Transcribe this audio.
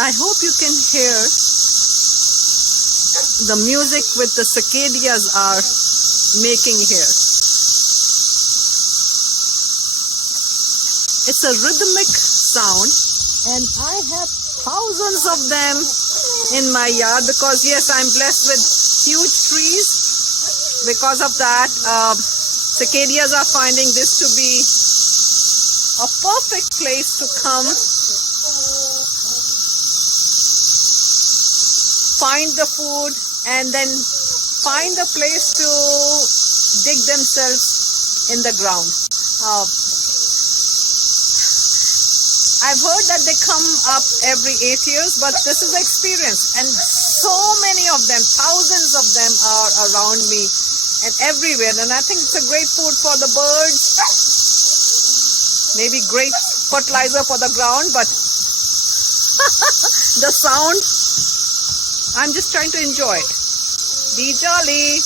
I hope you can hear the music with the cicadas are making here. It's a rhythmic sound, and I have thousands of them in my yard because yes, I'm blessed with huge trees. Because of that, cicadas are finding this to be a perfect place to come, find the food, and then find a place to dig themselves in the ground. I've heard that they come up every 8 years, but this is the experience, and so many of them, thousands of them are around me and everywhere, and I think it's a great food for the birds, maybe great fertilizer for the ground, but the sound, I'm just trying to enjoy it. Be jolly.